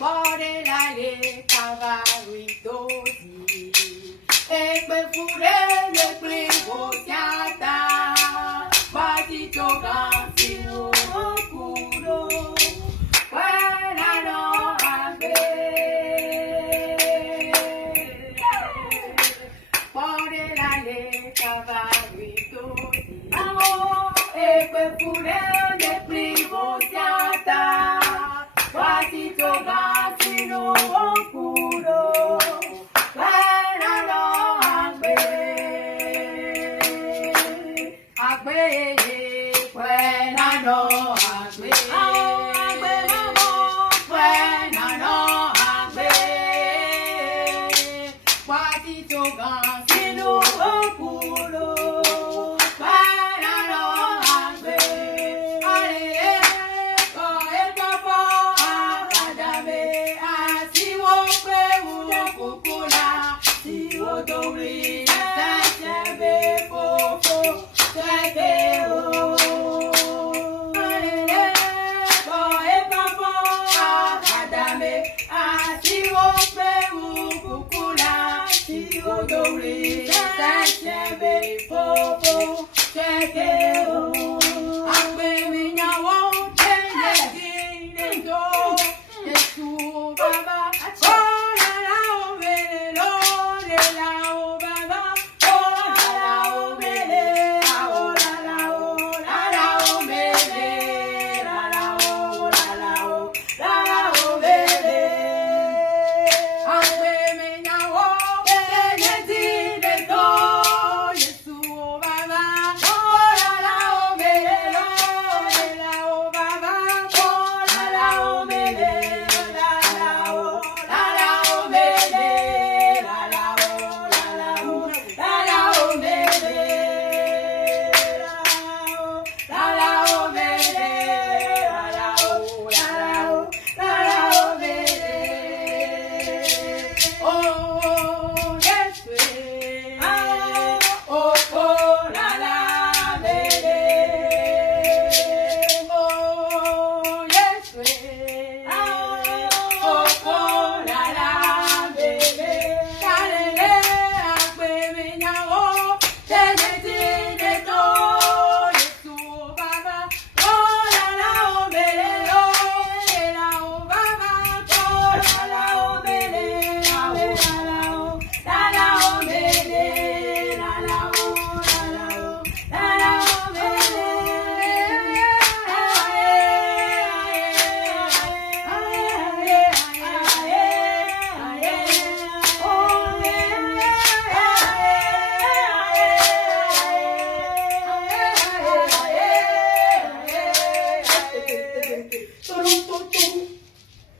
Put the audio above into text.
Kpɔ Ɖela le Kalvari todzi. Èkpe fure le kpli bosiata. Atitsoga Asiwo kuku. Kpɔe no agbe. Kpɔ Ɖela le Kalvari todzi. Èkpe fure le kpli bosiata. Atitsoga Asiwo kuku. Agbeyeye, Kpɔe no agbe. Agbemavɔ, Kpɔe no agbe. Atitsoga Asiwo kuku. Kpɔe no agbe. Alele, Kpɔe Fofo, axadame. Asiwo kple kuku la. Asiwo dowli, sese be Fofo. Agbe, Asiwo kple kuku la. Asiwo dowli, sese be Fofo. Agbeme nyawo, todzi do. Yesu baba, oh la la oh mele lo de la oh baba, oh la la oh mele, oh la la oh mele, la la oh mele. Agbeme nyawo, todzi do. Yesu baba, oh la la oh mele lo de la oh baba, oh la la oh mele, la la oh mele, la la oh mele, la la oh mele, oh Èkpe, oh la la mele, oh Èkpe, oh la la mele, kalele agbeme nyawo, todzi do. Yesu baba, oh la la oh mele, oh la oh baba, oh la